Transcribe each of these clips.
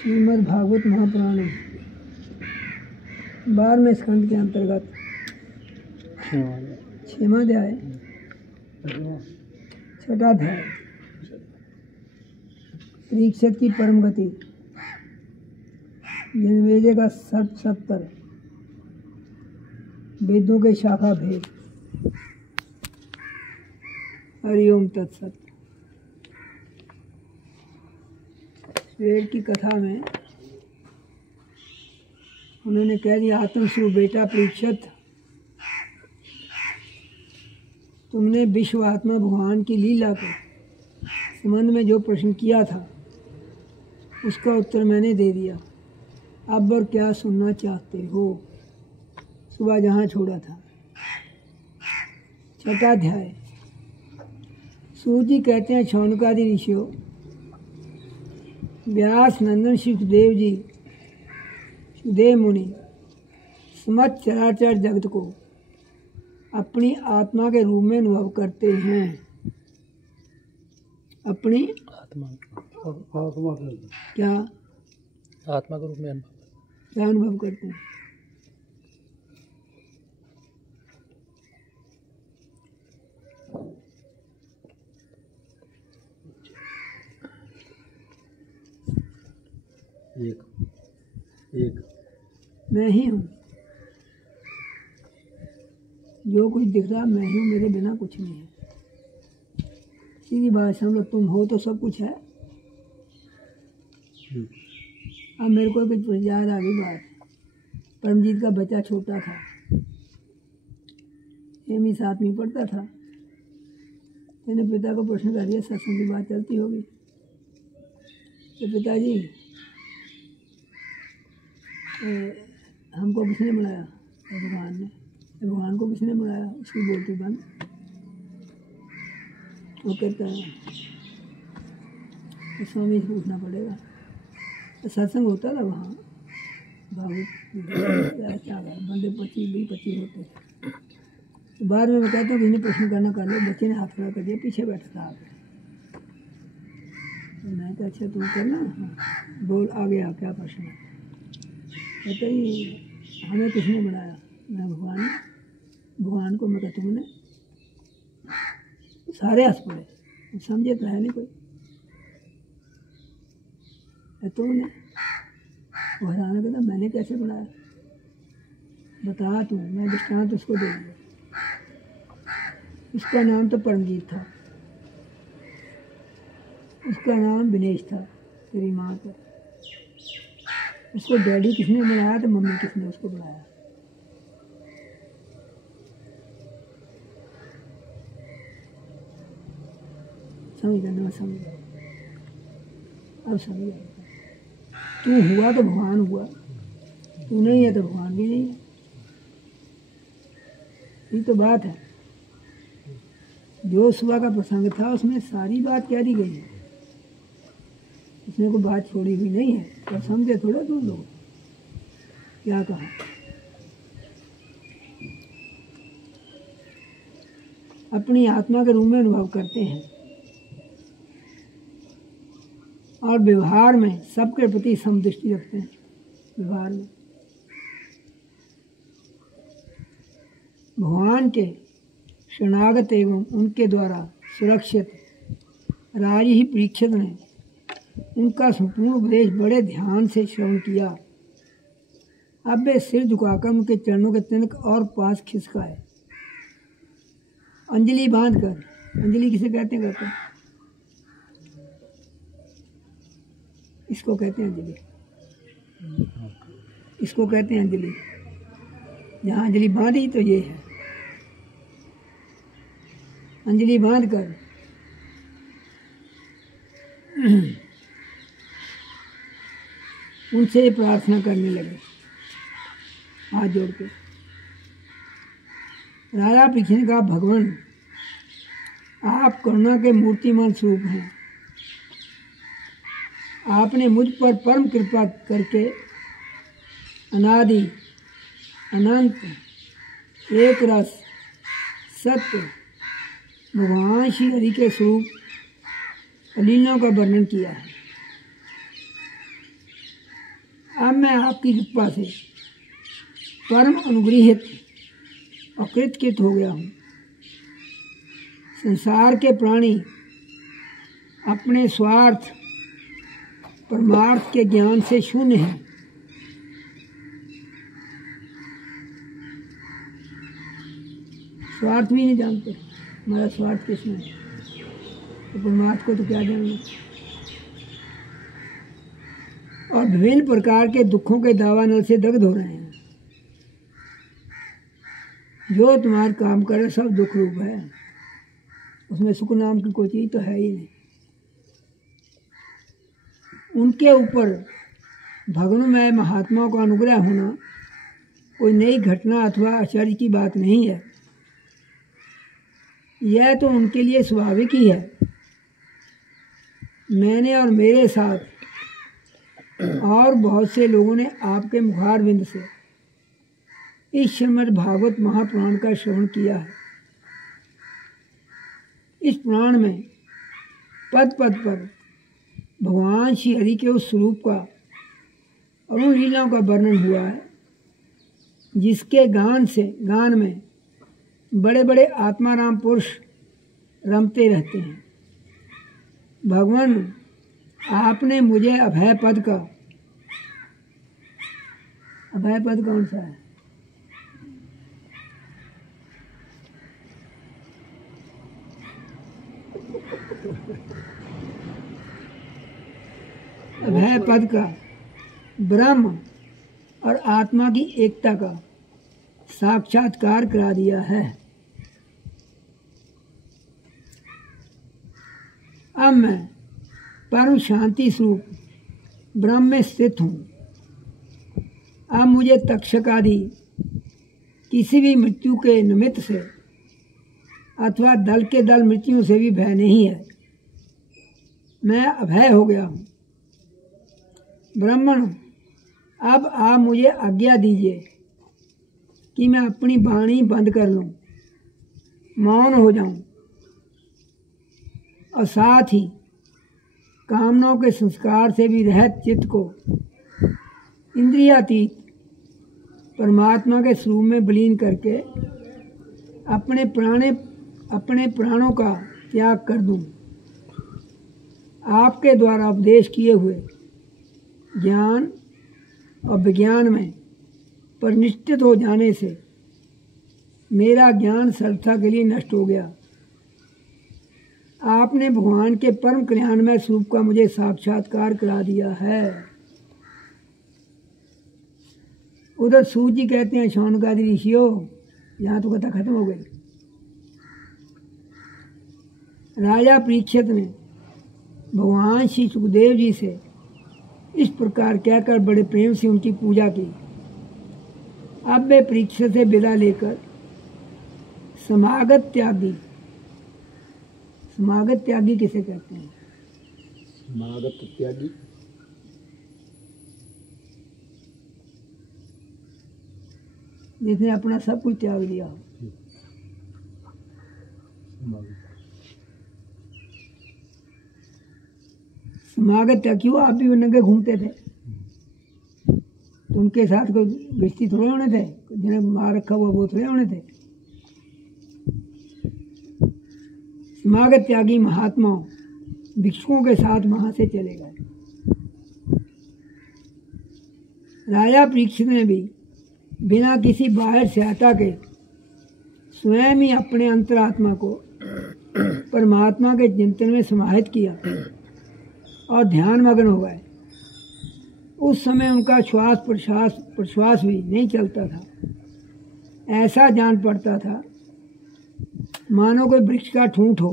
श्रीमद् भागवत महापुराण 12वें स्कंद के अंतर्गत 6वां अध्याय 6वां अध्याय परीक्षित की परम गति जनमेजय का सर्प सत्तर वेदों के शाखा भेद। हरिओम तत्सत। शेर की कथा में उन्होंने कह दिया, आत्मस्वरूप बेटा परीक्षित, तुमने विश्व आत्मा भगवान की लीला के संबंध में जो प्रश्न किया था उसका उत्तर मैंने दे दिया। अब और क्या सुनना चाहते हो? सुबह जहाँ छोड़ा था। 6वां अध्याय। सूत जी कहते हैं, शौनकादि ऋषियों, व्यास नंदन सुखदेव जी, सुखदेव मुनि समस्त चराचर जगत को अपनी आत्मा के रूप में अनुभव करते हैं। अपनी आत्मा क्या आत्मा के रूप में क्या अनुभव करते हैं? एक मैं ही हूँ। जो कुछ दिख रहा मैं ही हूँ, मेरे बिना कुछ नहीं है। सीधी बात समझो, तुम हो तो सब कुछ है। अब मेरे को कुछ याद आ गई बात। परमजीत का बच्चा छोटा था, 6वीं 7वीं पढ़ता था। मैंने पिता को प्रश्न कर दिया, सत्संग की बात चलती होगी तो पिताजी हमको किसने बनाया? भगवान ने। भगवान को किसने बनाया? उसकी बोलती बंद। वो कहता है तो स्वामी से पूछना पड़ेगा। तो सत्संग होता था वहाँ, भागवत क्या बंदे 25 होते थे। तो बाद में मैं कहता हूँ किसी ने प्रश्न करना कर लो। बच्चे ने हाथ खड़ा कर दिया, पीछे बैठा था आगे। तो मैं कहा अच्छा तुम करना। हाँ बोल, आगे आ, क्या प्रश्न है? कहते ही हमें किसने बनाया? मैं भगवान। भगवान को मैं कहता तुमने। सारे हंस पड़े, समझे तो है नहीं कोई। तुमने। वो हैरान कहता मैंने कैसे बनाया? बता तू। मैं दृष्टांत उसको दे दिया। उसका नाम तो परमजीत था, उसका नाम विनेश था, तेरी माँ का। उसको डैडी किसने बनाया तो मम्मी किसने उसको बनाया? समझ गया ना? समझ गया, अब समझ गया। तू हुआ तो भगवान हुआ, तू नहीं है तो भगवान भी नहीं है। ये तो बात है। जो सुबह का प्रसंग था उसमें सारी बात कह दी गई है, उसमें कोई बात छोड़ी हुई नहीं है। और समझे थोड़ा तुम लोग क्या कहा? अपनी आत्मा के रूप में अनुभव करते हैं और व्यवहार में सबके प्रति समदृष्टि रखते हैं। व्यवहार में भगवान के शरणागत एवं उनके द्वारा सुरक्षित राजी ही परीक्षित ने उनका संपूर्ण उपदेश बड़े ध्यान से श्रवण किया। अब वे सिर झुकाकर उनके चरणों के तिनक और पास खिसकाए, अंजलि बांधकर। अंजलि किसे कहते हैं? कहते हैं इसको कहते हैं अंजलि। इसको कहते हैं अंजलि। जहाँ अंजलि बांधी तो ये है। अंजलि बांधकर उनसे प्रार्थना करने लगे हाथ जोड़ के। राजा परीक्षित ने कहा, भगवान आप करुणा के मूर्तिमान स्वरूप हैं। आपने मुझ पर परम कृपा करके अनादि अनंत एक रस सत्य भगवान श्री हरि के स्वरूप लीलाओं का वर्णन किया है। अब मैं आपकी कृपा से परम अनुग्रहित और कृतकृत हो गया हूँ। संसार के प्राणी अपने स्वार्थ परमार्थ के ज्ञान से शून्य हैं। स्वार्थ भी नहीं जानते, हमारा स्वार्थ किसमें है, तो परमार्थ को तो क्या जानना। और विभिन्न प्रकार के दुखों के दावानल से दग्ध हो रहे हैं। जो तुम्हारा काम करे सब दुख रूप है, उसमें सुख नाम की कोई चीज़ तो है ही नहीं। उनके ऊपर भगवानमय महात्माओं का अनुग्रह होना कोई नई घटना अथवा आश्चर्य की बात नहीं है। यह तो उनके लिए स्वाभाविक ही है। मैंने और मेरे साथ और बहुत से लोगों ने आपके मुखारविंद से इस श्रीमद् भागवत महापुराण का श्रवण किया है। इस पुराण में पद पद पर भगवान श्री हरि के उस स्वरूप का और उन लीलाओं का वर्णन हुआ है जिसके गान में बड़े बड़े आत्माराम पुरुष रमते रहते हैं। भगवान आपने मुझे अभय पद कौन सा है? अभय पद का, ब्रह्म और आत्मा की एकता का साक्षात्कार करा दिया है। अब मैं परम शांति स्वरूप ब्रह्म में स्थित हूँ। अब मुझे तक्षक आदि किसी भी मृत्यु के निमित्त से अथवा दल के दल मृत्यु से भी भय नहीं है। मैं अभय हो गया हूँ। ब्राह्मण, अब आप मुझे आज्ञा दीजिए कि मैं अपनी वाणी बंद कर लूँ, मौन हो जाऊँ और साथ ही कामनाओं के संस्कार से भी रहित चित्त को इंद्रियातीत परमात्मा के स्वरूप में विलीन करके अपने प्राणों का त्याग कर दूँ। आपके द्वारा उपदेश किए हुए ज्ञान और विज्ञान में परिनिष्ठित हो जाने से मेरा ज्ञान सर्वथा के लिए नष्ट हो गया। आपने भगवान के परम कल्याणमय स्वरूप का मुझे साक्षात्कार करा दिया है। उधर सूत जी कहते हैं, शौनकादि ऋषियों, यहाँ तो कथा खत्म हो गई। राजा परीक्षित ने भगवान श्री सुखदेव जी से इस प्रकार कहकर बड़े प्रेम से उनकी पूजा की। अब वे परीक्षित से विदा लेकर समागत त्यागी किसे कहते हैं? समागत त्यागी, जिसने अपना सब कुछ त्याग दिया हो। समागत त्यागी, क्यों आप भी नंगे घूमते थे तो उनके साथ कोई गश्ती थोड़े होने थे, जिन्हें मार रखा हुआ वो थोड़े होने थे। समागत त्यागी महात्माओं भिक्षुओं के साथ वहां से चले गए। राजा परीक्षित ने भी बिना किसी बाहर सहायता के स्वयं ही अपने अंतरात्मा को परमात्मा के चिंतन में समाहित किया और ध्यान मग्न हो गए। उस समय उनका श्वास प्रश्वास भी नहीं चलता था। ऐसा जान पड़ता था मानो कोई वृक्ष का ठूंठ हो।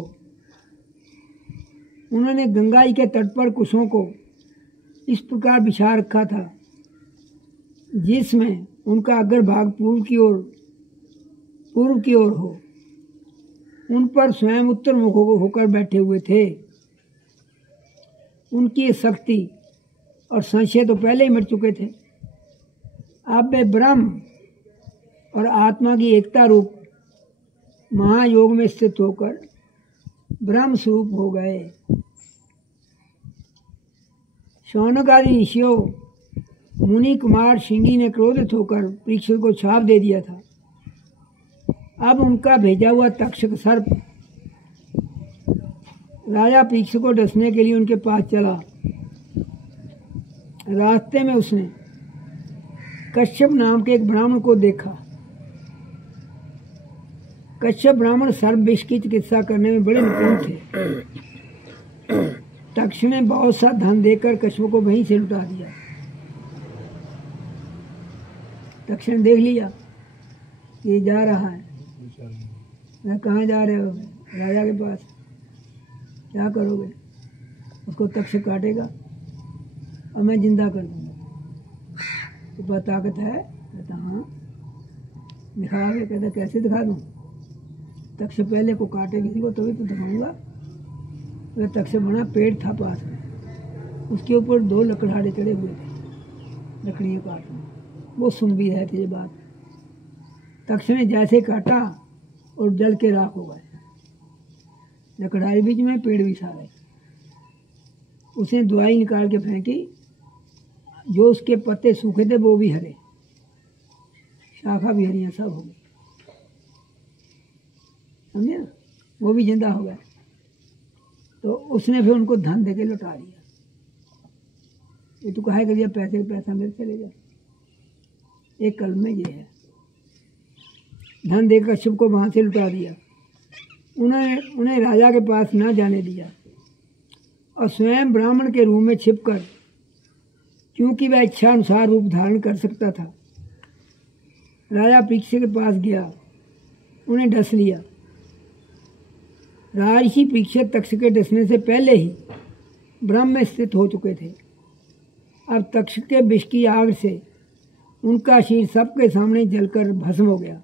उन्होंने गंगाई के तट पर कुशों को इस प्रकार बिछा रखा था जिसमें उनका अग्रभाग पूर्व की ओर हो। उन पर स्वयं उत्तर मुख होकर बैठे हुए थे। उनकी शक्ति और संशय तो पहले ही मिट चुके थे। अब वे ब्रह्म और आत्मा की एकता रूप महायोग में स्थित होकर ब्रह्म स्वरूप हो गए। शौनक आदि ऋषियों, मुनि कुमार शिंगी ने क्रोधित होकर परीक्षित को छाप दे दिया था। अब उनका भेजा हुआ तक्षक सर्प राजा परीक्षित को डसने के लिए उनके पास चला। रास्ते में उसने कश्यप नाम के एक ब्राह्मण को देखा। कश्यप ब्राह्मण सर्प विष की चिकित्सा करने में बड़े निपुण थे। तक्ष ने बहुत सा धन देकर कश्यप को वहीं से लुटा दिया। तक्ष ने देख लिया ये जा रहा है। मैं कहाँ जा रहे हो? राजा के पास। क्या करोगे? उसको तक्ष काटेगा और मैं जिंदा कर दूंगा। तो पास ताकत है? कहता हाँ। दिखाओगे? कहता कैसे दिखा दूँ? तक्ष पहले को काटे किसी को तभी तो दिखाऊंगा। वह तक्ष बना पेड़ था पास में, उसके ऊपर 2 लकड़हारे चढ़े हुए थे, लकड़ियाँ काटने। वो सुन भी रहे थे ये बात। तक्ष ने जैसे काटा और जल के राख हो गए। लकड़हारे बीच में, पेड़ भी सारे। उसने दवाई निकाल के फेंकी, जो उसके पत्ते सूखे थे वो भी हरे, शाखा भी हरियाँ, सब हो गई। समझे ना? वो भी जिंदा हो गए। तो उसने फिर उनको धन देके लौटा दिया। ये तो कहा कर पैसे का पैसा मेरे चले जा। एक कल में ये है, धन देकर कश्यप को वहाँ से लुटा दिया। उन्हें राजा के पास ना जाने दिया और स्वयं ब्राह्मण के रूप में छिपकर, क्योंकि वह इच्छा अनुसार रूप धारण कर सकता था, राजा परीक्षित के पास गया। उन्हें डस लिया। राजर्षि परीक्षित तक्ष के डसने से पहले ही ब्रह्म में स्थित हो चुके थे। अब तक्ष के विष की आग से उनका शरीर सबके सामने जलकर भस्म हो गया।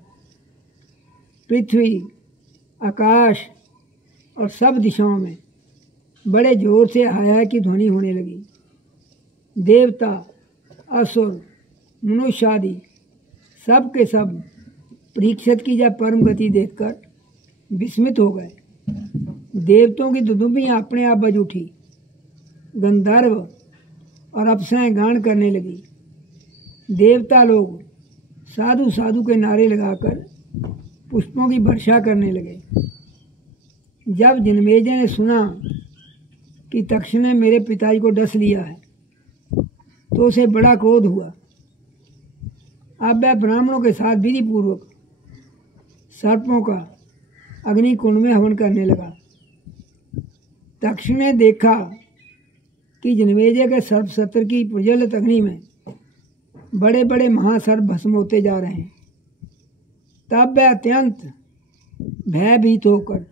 पृथ्वी, आकाश और सब दिशाओं में बड़े जोर से हाय की ध्वनि होने लगी। देवता, असुर, मनुष्य आदि सब के सब परीक्षित की यह परम गति देखकर विस्मित हो गए। देवताओं की दुदुम्बियाँ अपने आप बज उठी। गंधर्व और अप्सराएं गान करने लगी। देवता लोग साधु साधु के नारे लगाकर पुष्पों की वर्षा करने लगे। जब जन्मेजय ने सुना कि तक्ष ने मेरे पिताजी को डस लिया है तो उसे बड़ा क्रोध हुआ। अब वह ब्राह्मणों के साथ विधि पूर्वक सर्पों का अग्नि कुंड में हवन करने लगा। तक्ष ने देखा कि जन्मेजय के सर्प सत्र की प्रज्वलित अग्नि में बड़े बड़े महासर्प भस्म होते जा रहे हैं। तब वह अत्यंत भयभीत होकर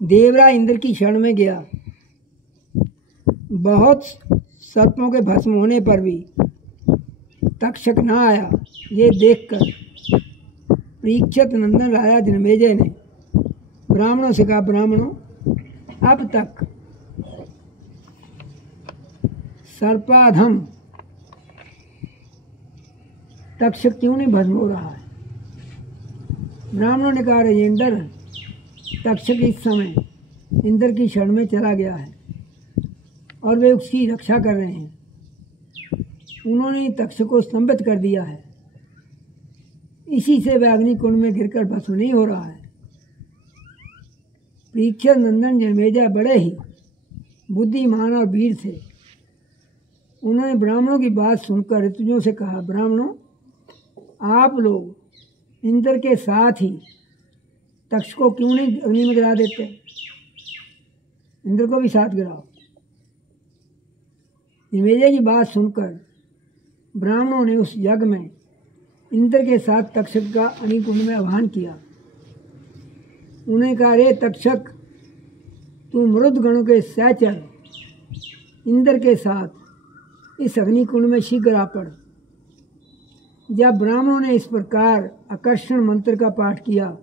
देवराज इंद्र की शरण में गया। बहुत सर्पों के भस्म होने पर भी तक्षक न आया। ये देखकर परीक्षित नंदन राजा जन्मेजय ने ब्राह्मणों से कहा, ब्राह्मणों, अब तक सर्पाधम तक्षक क्यों नहीं भस्म हो रहा है? ब्राह्मणों ने कहा, राजेंद्र, तक्षक इस समय इंद्र की शरण में चला गया है और वे उसकी रक्षा कर रहे हैं। उन्होंने तक्षक को स्तंभित कर दिया है। इसी से वह अग्नि कुंड में गिरकर भस्म नहीं हो रहा है। परीक्षित नंदन जन्मेजय बड़े ही बुद्धिमान और वीर थे। उन्होंने ब्राह्मणों की बात सुनकर ऋतुजों से कहा, ब्राह्मणों, आप लोग इंद्र के साथ ही तक्ष को क्यों नहीं अग्नि में गिरा देते? इंद्र को भी साथ गिराओ। जन्मेजय की बात सुनकर ब्राह्मणों ने उस यज्ञ में इंद्र के साथ तक्षक का अग्निकुंड में आह्वान किया। उन्हें कहा, रे तक्षक, तू मृद गणों के सहचर इंद्र के साथ इस अग्निकुंड में शीघ्र आ पड़। जब ब्राह्मणों ने इस प्रकार आकर्षण मंत्र का पाठ किया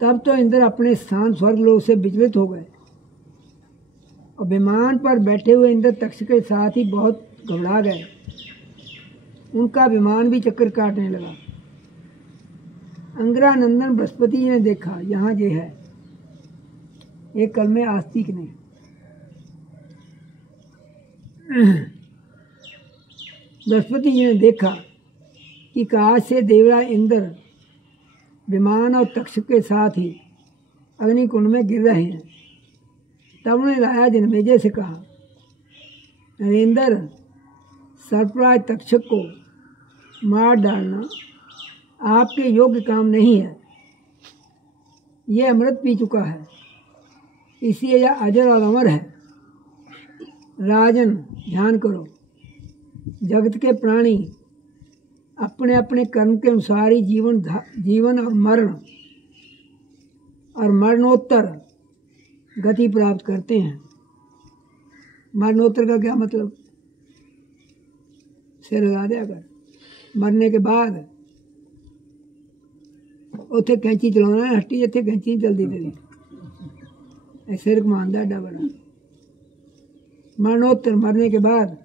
तब तो इंद्र अपने स्थान स्वर्गलोक से विचलित हो गए और विमान पर बैठे हुए इंद्र तक्ष के साथ ही बहुत घबरा गए। उनका विमान भी चक्कर काटने लगा। अंगरा नंदन बृहस्पति ने देखा, यहाँ ये है, एक कल में आस्तिक ने। बृहस्पति जी ने देखा कि आकाश से देवराज इंद्र विमान और तक्षक के साथ ही अग्निकुंड में गिर रहे हैं। तब उन्होंने राजा जनमेजय से कहा, नरेंद्र, सर्पराज तक्षक को मार डालना आपके योग्य काम नहीं है। यह अमृत पी चुका है, इसलिए यह अजर और अमर है। राजन, ध्यान करो, जगत के प्राणी अपने अपने कर्म के अनुसार ही जीवन और मरणोत्तर गति प्राप्त करते हैं। मरणोत्तर का क्या मतलब? सिर लगा दिया कर, मरने के बाद उत्थे कैंची चलाना है, हट्टी जिथे कैंची नहीं चलती तेरी, सिर घुमांदा एडा बड़ा। मरणोत्तर, मरने के बाद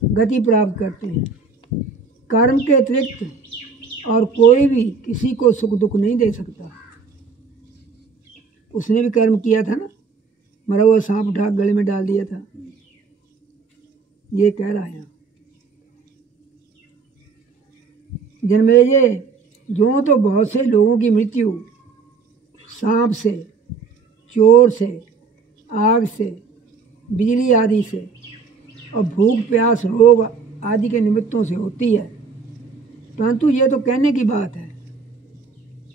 गति प्राप्त करते हैं। कर्म के अतिरिक्त और कोई भी किसी को सुख दुख नहीं दे सकता। उसने भी कर्म किया था ना, मरा हुआ सांप उठा गले में डाल दिया था। ये कह रहा है जनमेजय, जो तो बहुत से लोगों की मृत्यु सांप से, चोर से, आग से, बिजली आदि से और भूख प्यास रोग आदि के निमित्तों से होती है, परंतु ये तो कहने की बात है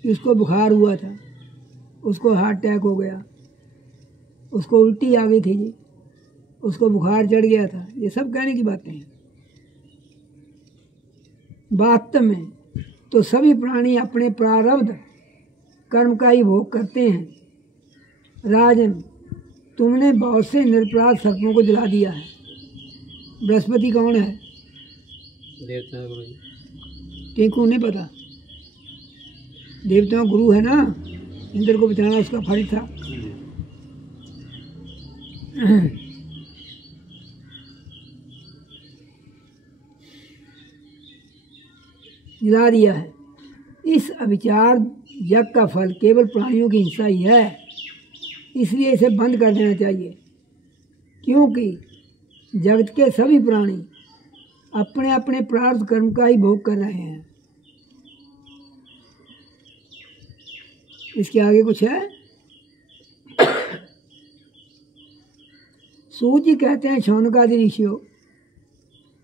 कि उसको बुखार हुआ था, उसको हार्ट अटैक हो गया, उसको उल्टी आ गई थी जी, उसको बुखार चढ़ गया था, ये सब कहने की बातें हैं। वास्तव में तो सभी प्राणी अपने प्रारब्ध कर्म का ही भोग करते हैं। राजन, तुमने बहुत से निरपराध सर्पों को जला दिया है। बृहस्पति कौन है? देवता गुरु। टेंकू नहीं पता, देवताओं गुरु है ना, इंद्र को बचाना उसका फर्ज था। जला दिया है। इस अविचार यज्ञ का फल केवल प्राणियों की हिंसा ही है, इसलिए इसे बंद कर देना चाहिए, क्योंकि जगत के सभी प्राणी अपने अपने प्रारब्ध कर्म का ही भोग कर रहे हैं। इसके आगे कुछ है? सूत जी कहते हैं, शौनकादि ऋषियों,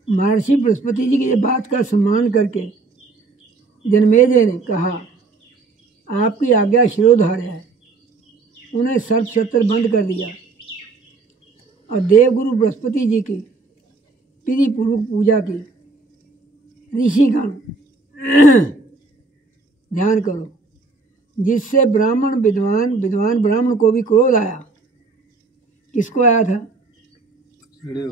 महर्षि बृहस्पति जी की ये बात का सम्मान करके जनमेजय ने कहा, आपकी आज्ञा शिरोधार्य है। उन्हें सर्प सत्र बंद कर दिया और देवगुरु बृहस्पति जी की विधि पूर्वक पूजा की। ऋषिगण, ध्यान करो, जिससे विद्वान ब्राह्मण को भी क्रोध आया। किसको आया था? बेटे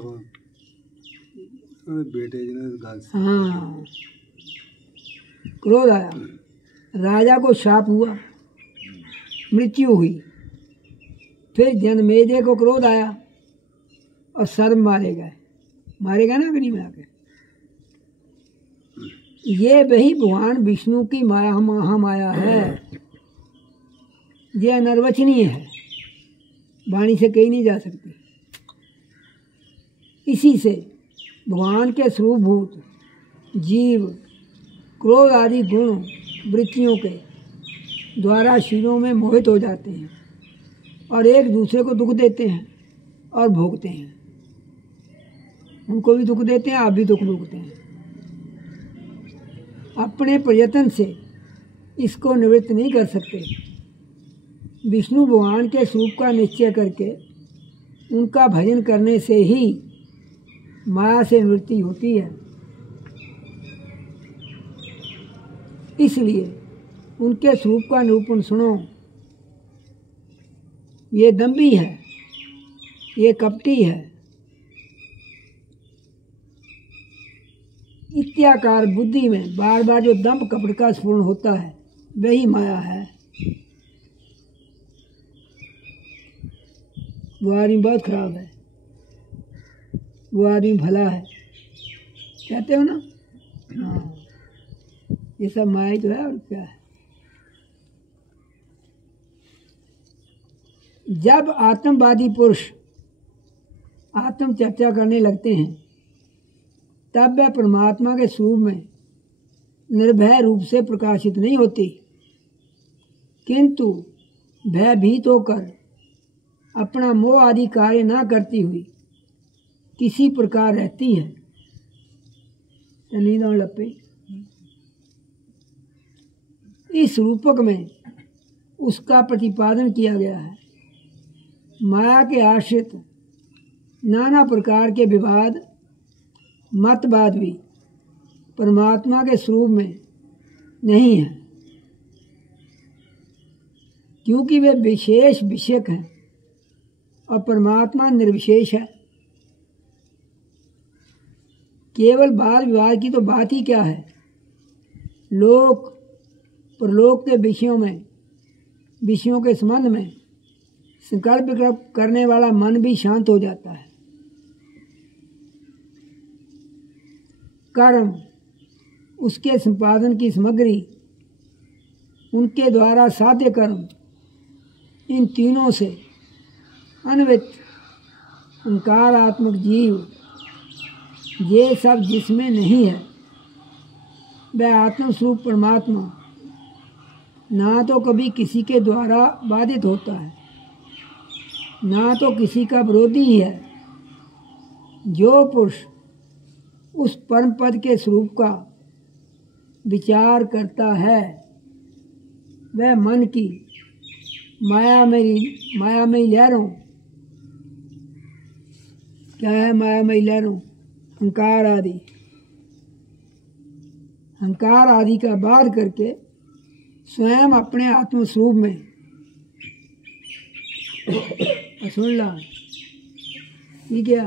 हाँ, क्रोध आया। राजा को शाप हुआ, मृत्यु हुई। फिर जनमेजय को क्रोध आया और सर्प मारे गए ना अग्नि में आके। ये वही भगवान विष्णु की माया महामाया है, ये अनर्वचनीय है, वाणी से कही नहीं जा सकती। इसी से भगवान के स्वरूपभूत जीव क्रोध आदि गुण वृत्तियों के द्वारा शिरों में मोहित हो जाते हैं और एक दूसरे को दुख देते हैं और भोगते हैं। उनको भी दुख देते हैं, आप भी दुख भोगते हैं। अपने प्रयत्न से इसको निवृत्त नहीं कर सकते। विष्णु भगवान के स्वरूप का निश्चय करके उनका भजन करने से ही माया से निवृत्ति होती है। इसलिए उनके स्वरूप का निरूपण सुनो। ये दम्भी है, ये कपटी है, इत्याकार बुद्धि में बार बार जो दम्भ कपट का स्फुरण होता है वही माया है। वो आदमी बहुत खराब है, वो आदमी भला है, कहते हो ना? हाँ, ये सब माया तो है और क्या है। जब आत्मवादी पुरुष आत्म चर्चा करने लगते हैं तब वह परमात्मा के स्वरूप में निर्भय रूप से प्रकाशित नहीं होती, किंतु भयभीत होकर अपना मोह आदि कार्य न करती हुई किसी प्रकार रहती है। नींद आने लग पई। इस रूपक में उसका प्रतिपादन किया गया है। माया के आश्रित नाना प्रकार के विवाद मतवाद भी परमात्मा के स्वरूप में नहीं है, क्योंकि वे विशेष विषयक हैं और परमात्मा निर्विशेष है। केवल बाल विवाद की तो बात ही क्या है, लोक परलोक के विषयों के संबंध में संकल्प विकल्प करने वाला मन भी शांत हो जाता है। कर्म, उसके संपादन की सामग्री, उनके द्वारा साध्य कर्म, इन तीनों से अन्वित अहंकारात्मक जीव ये सब जिसमें नहीं है, वह आत्मस्वरूप परमात्मा ना तो कभी किसी के द्वारा बाधित होता है, ना तो किसी का विरोधी ही है। जो पुरुष उस परम पद के स्वरूप का विचार करता है वह मन की मायामयी लहरों, क्या है मायामयी लहरों, अहंकार आदि का बाध करके स्वयं अपने आत्मस्वरूप में सुन ला ठीक है।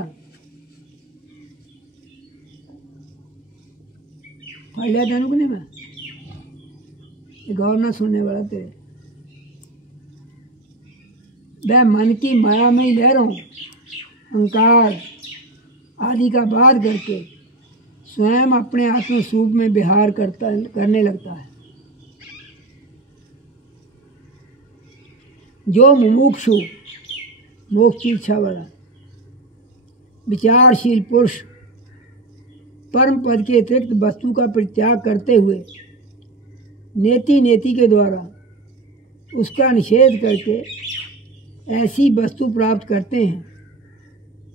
पहले जानू नहीं मैं गौर ना सुनने वाला तेरे। वह मन की मायामयी लहरों अहंकार आदि का बाध करके स्वयं अपने आत्मस्वरूप में विहार करने लगता है। जो मुमुक्षु मोक्ष की इच्छा वाला विचारशील पुरुष परम पद के अतिरिक्त वस्तु का परित्याग करते हुए नेति के द्वारा उसका निषेध करके ऐसी वस्तु प्राप्त करते हैं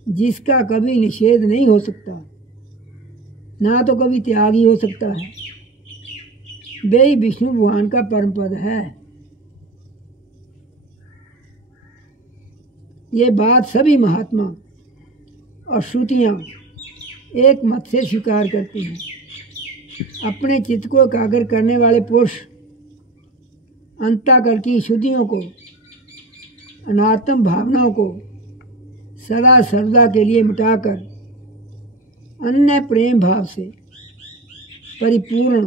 जिसका कभी निषेध नहीं हो सकता, ना तो कभी त्याग ही हो सकता है। वे ही विष्णु भगवान का परम पद है। ये बात सभी महात्मा और श्रुतियाँ एक मत से स्वीकार करती हैं। अपने चित्त को एकाग्र करने वाले पुरुष अंतःकरण की शुद्धियों को, अनात्म भावनाओं को सदा सर्वदा के लिए मिटाकर अन्य प्रेम भाव से परिपूर्ण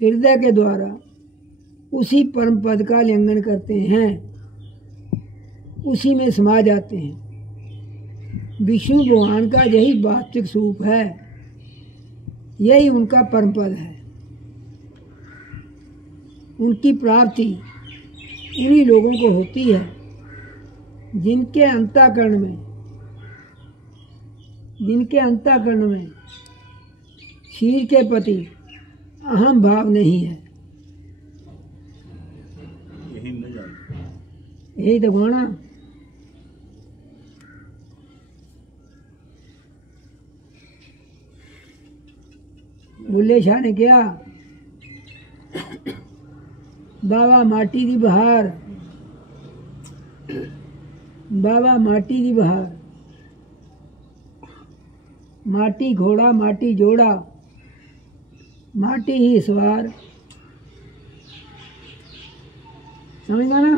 हृदय के द्वारा उसी परम पद का लिंगन करते हैं, उसी में समा जाते हैं। विष्णु भगवान का यही वास्तविक स्वरूप है, यही उनका परम पद है। उनकी प्राप्ति उन्हीं लोगों को होती है जिनके अंतःकरण में शरीर के प्रति अहम भाव नहीं है। यही तो गाना बुल्ले शाह ने किया। बाबा माटी दी बहार, बाबा माटी दी बहार, माटी घोड़ा माटी जोड़ा, माटी ही सवार। समझना ना?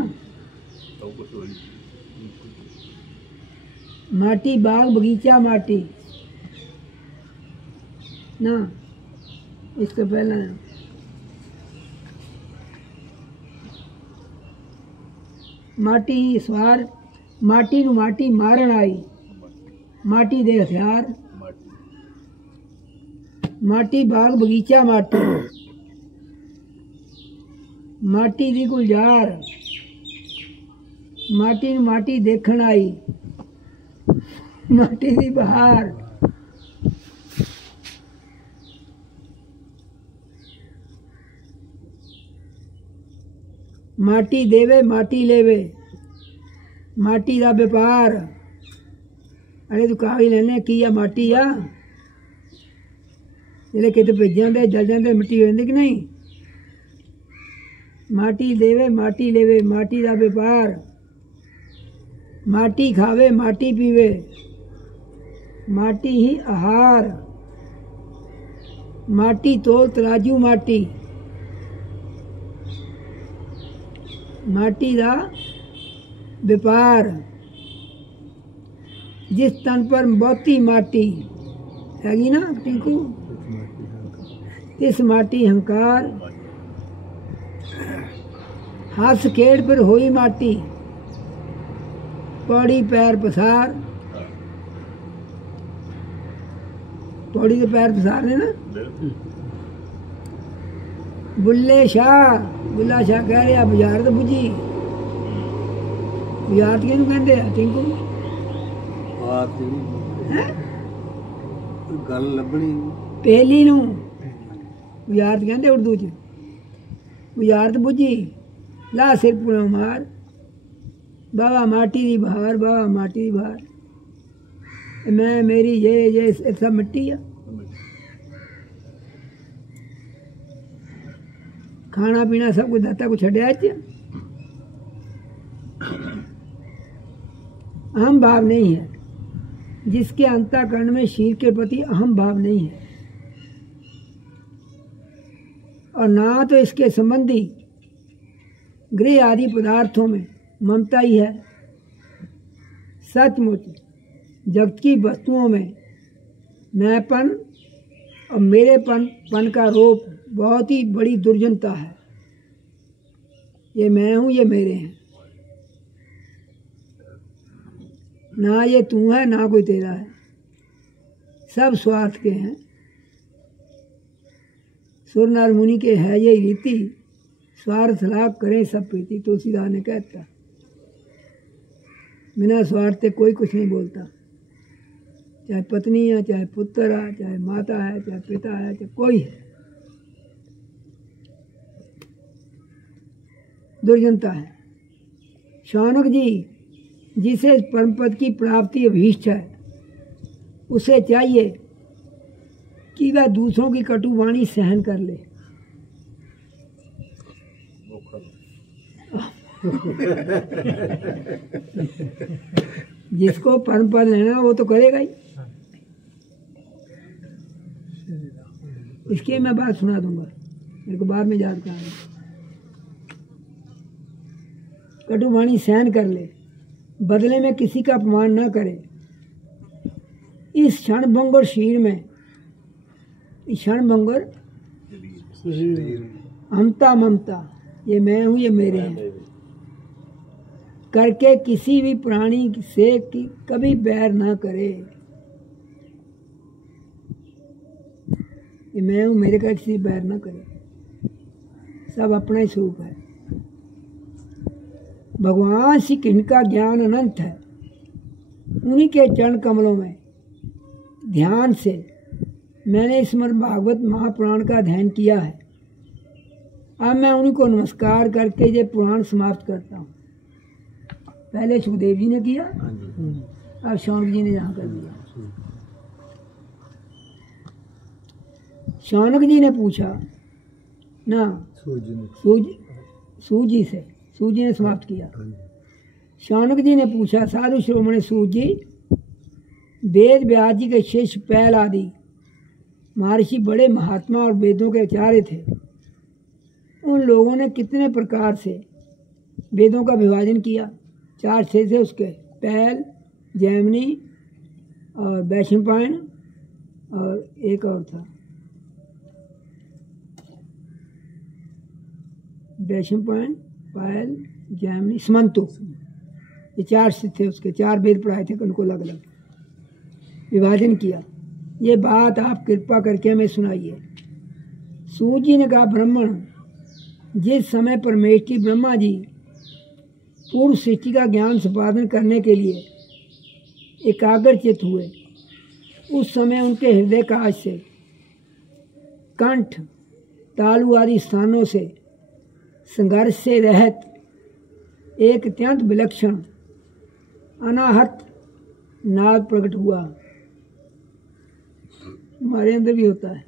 माटी बाग बगीचा माटी ना, इसका पहला ना। माटी ही सवार, माटी नू माटी मारन आई, माटी दे हथियार, माटी बाग बगीचा माटी, माटी दी गुलजार, माटी ਨੂੰ माटी देखण आई, माटी दी बहार। माटी देवे माटी लेवे, माटी दा व्यापार। अरे तू कागज लेने की आ माटी आ, जेल्लै किते भेज जांदे जल जांदे मिट्टी हो जांदी कि नहीं। माटी देवे माटी लेवे, माटी दा व्यापार। माटी खावे माटी पीवे, माटी ही आहार। माटी तोल तराजू माटी, माटी दा व्यापार। जिस तन पर बहुती माटी हैगी ना टिंकू, तिस माटी हंकार। हस खेड़ पर होई माटी, पौड़ी पैर पसार। पौड़ी के पैर पसारने ना। बुल्ले शाह, बुल्ला शाह कह रहा बाजार तो बुझी। बाजार तो किहनूं कहंदे आ टिंकू? बात हैं? गल लभणी पहली नूं बाजार तो कहंदे उर्दू च। बाजार तो बुझी, ला सिर पुणों मार। बाबा माटी दी बहार, बाबा माटी दी बहार। मैं मेरी ये सब मिट्टी आ। खाना पीना सब कुछ दाता को छड्या च। अहम भाव नहीं है, जिसके अंतःकरण में शीर के प्रति अहम भाव नहीं है, और ना तो इसके संबंधी गृह आदि पदार्थों में ममता ही है। सचमुच जगत की वस्तुओं में मैंपन और मेरेपन का रोप बहुत ही बड़ी दुर्जनता है। ये मैं हूँ, ये मेरे हैं। ना ये तू है ना कोई तेरा है, सब स्वार्थ के हैं। सुर नर मुनि के है ये रीति, स्वार्थ लाभ करें सब प्रीति। तुलसीदास ने कहता, बिना स्वार्थ से कोई कुछ नहीं बोलता। चाहे पत्नी है, चाहे पुत्र है, चाहे माता है, चाहे पिता है, चाहे कोई है, दुर्जनता है। शौनक जी, जिसे परम पद की प्राप्ति अभीष्ट है, उसे चाहिए कि वह दूसरों की कटु वाणी सहन कर ले। जिसको परम पद है ना, वो तो करेगा ही। इसकी मैं बात सुना दूंगा, मेरे को बाद में याद कराना। कटु वाणी सहन कर ले, बदले में किसी का अपमान ना करे। इस क्षणभंगुर शरीर में, इस क्षणभंगुर अहमता ममता, ये मैं हूँ, ये मेरे हैं, करके किसी भी प्राणी से कभी बैर ना करे। ये मैं हूँ, मेरे का किसी बैर ना करे। सब अपना ही स्वरूप है। भगवान श्री कृष्ण का ज्ञान अनंत है। उन्हीं के चरण कमलों में ध्यान से मैंने इस श्रीमद् भागवत महापुराण का अध्ययन किया है। अब मैं उन्हीं को नमस्कार करके ये पुराण समाप्त करता हूँ। पहले सुखदेव जी ने किया, अब शौनक जी ने यहाँ कर दिया। शौनक जी ने पूछा ना, सूजी से, सूजी ने समाप्त किया। शौनक जी ने पूछा, साधु श्रोमणी सूत जी, वेद व्यास जी के शिष्य पैल आदि महर्षि बड़े महात्मा और वेदों के आचार्य थे। उन लोगों ने कितने प्रकार से वेदों का विभाजन किया? 4-6 थे उसके, पैल, जैमिनी और वैशंपायन और एक और था, वैशंपायन, पायल, जैमिनी, समंतु। ये 4 थे उसके, 4 वेद पढ़ाए थे उनको, अलग अलग विभाजन किया। ये बात आप कृपा करके हमें सुनाइए। सूत जी ने कहा, ब्राह्मण, जिस समय परमेष्ठी ब्रह्मा जी पूर्व सृष्टि का ज्ञान संपादन करने के लिए एकाग्रचित हुए। उस समय उनके हृदय काश से, कंठ, तालु आदि स्थानों से संघर्ष से रहित एक अत्यंत विलक्षण अनाहत नाद प्रकट हुआ। हमारे अंदर भी होता है।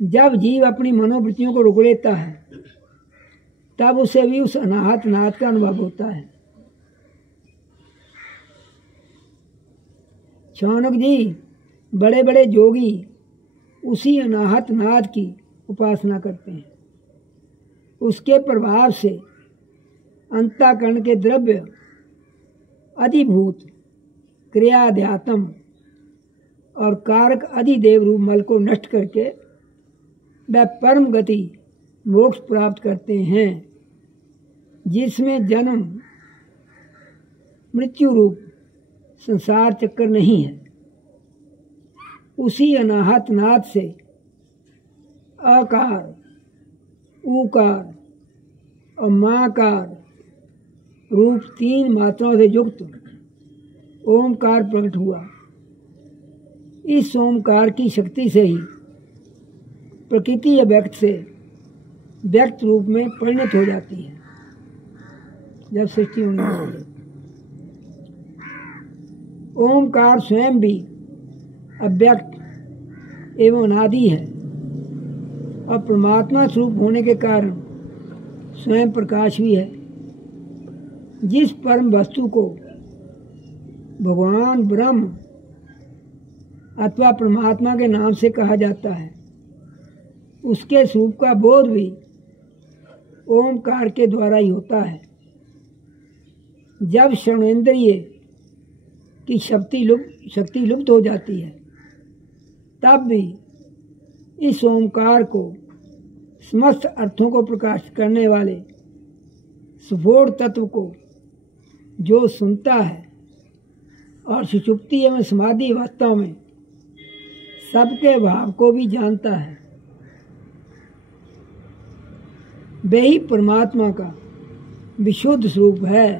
जब जीव अपनी मनोवृत्तियों को रोक लेता है तब उसे भी उस अनाहत नाद का अनुभव होता है। शौनक जी, बड़े बड़े योगी उसी अनाहत नाद की उपासना करते हैं। उसके प्रभाव से अंतःकरण के द्रव्य अधिभूत क्रियाध्यात्म और कारक अधिदेव रूप मल को नष्ट करके वह परम गति मोक्ष प्राप्त करते हैं, जिसमें जन्म मृत्यु रूप संसार चक्कर नहीं है। उसी अनाहत नाद से अकार, उकार और माकार रूप 3 मात्राओं से युक्त ओमकार प्रकट हुआ। इस ओमकार की शक्ति से ही प्रकृति अव्यक्त से व्यक्त रूप में परिणत हो जाती है। जब सृष्टि होने लगती है, ओमकार स्वयं भी अव्यक्त एवं अनादि है और परमात्मा स्वरूप होने के कारण स्वयं प्रकाश भी है। जिस परम वस्तु को भगवान ब्रह्म अथवा परमात्मा के नाम से कहा जाता है, उसके स्वरूप का बोध भी ओमकार के द्वारा ही होता है। जब श्रवणेन्द्रिय की शक्ति लुप्त हो जाती है तब भी इस ओमकार को समस्त अर्थों को प्रकाशित करने वाले सुफोड़ तत्व को जो सुनता है और सुषुप्ति एवं समाधि अवस्था में सबके भाव को भी जानता है, वही परमात्मा का विशुद्ध स्वरूप है।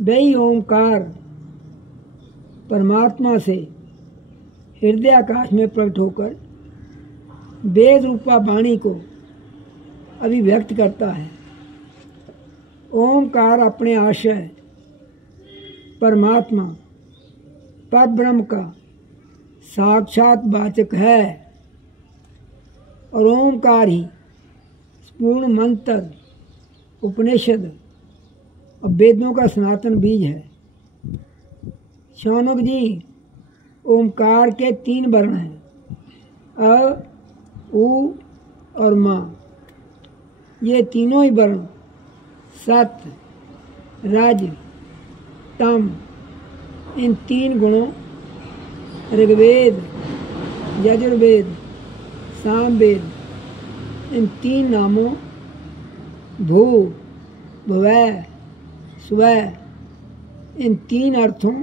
वही ओंकार परमात्मा से हृदय आकाश में प्रकट होकर वेद रूपा वाणी को अभिव्यक्त करता है। ओंकार अपने आशय परमात्मा परब्रह्म का साक्षात वाचक है और ओंकार ही पूर्ण मंत्र, उपनिषद और वेदों का सनातन बीज है। शौनक जी, ओमकार के 3 वर्ण हैं, अ, उ और मा। ये तीनों ही वर्ण सत्य, रज, तम, इन 3 गुणों ऋग्वेद, यजुर्वेद, सामवेद, इन 3 नामों भू, भुवः, स्वः, इन 3 अर्थों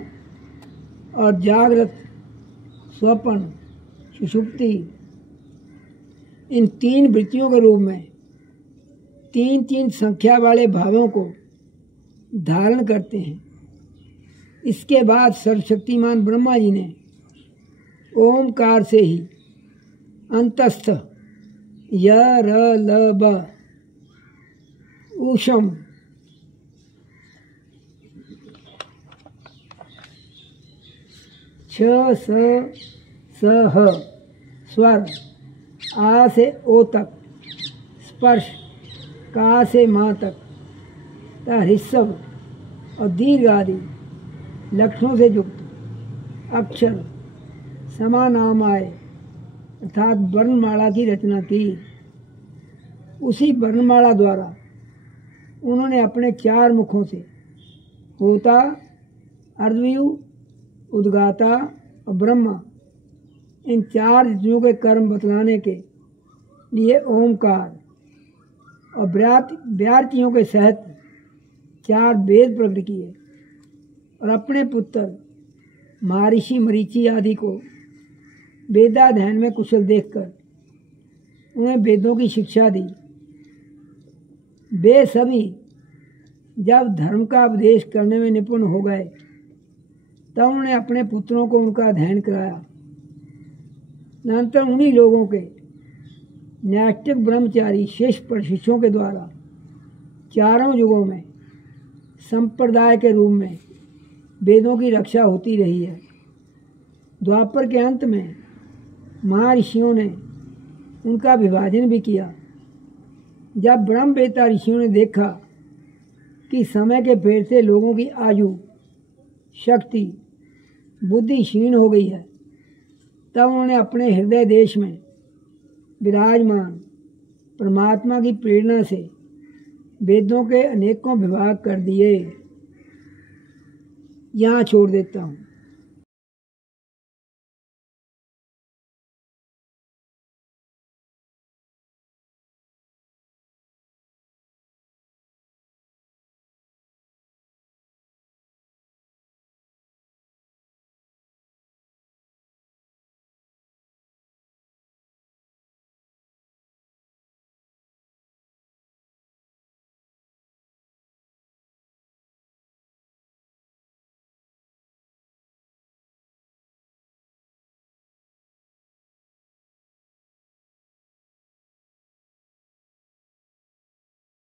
और जागृत, स्वप्न, सुषुप्ति, इन 3 वृत्तियों के रूप में 3-3 संख्या वाले भावों को धारण करते हैं। इसके बाद सर्वशक्तिमान ब्रह्मा जी ने ओमकार से ही अंतस्थ य र ल ब ऊषम छ स ह स्वर, आ से ओ तक, स्पर्श, का से माँ तक तथा ऋषभ और दीर्घ आदि लक्षणों से युक्त अक्षर समानामाय अर्थात वर्णमाला की रचना की। उसी वर्णमाला द्वारा उन्होंने अपने 4 मुखों से होता, अर्धव्यू, उद्गाता और ब्रह्मा, इन 4 ऋतुओं के कर्म बतलाने के लिए ओमकार और व्यार्तियों के सहित 4 वेद प्रकट किए और अपने पुत्र महर्षि मरीचि आदि को वेदाध्ययन में कुशल देखकर उन्हें वेदों की शिक्षा दी। वे सभी जब धर्म का उपदेश करने में निपुण हो गए तब उन्होंने अपने पुत्रों को उनका अध्ययन कराया। अनंतर उन्हीं लोगों के नैष्ठिक ब्रह्मचारी श्रेष्ठ प्रशिक्षुओं के द्वारा चारों युगों में संप्रदाय के रूप में वेदों की रक्षा होती रही है। द्वापर के अंत में महर्षियों ने उनका विभाजन भी किया। जब ब्रह्मवेत्ता ऋषियों ने देखा कि समय के फेर से लोगों की आयु, शक्ति, बुद्धि क्षीण हो गई है, तब उन्होंने अपने हृदय देश में विराजमान परमात्मा की प्रेरणा से वेदों के अनेकों विभाग कर दिए। यहाँ छोड़ देता हूँ।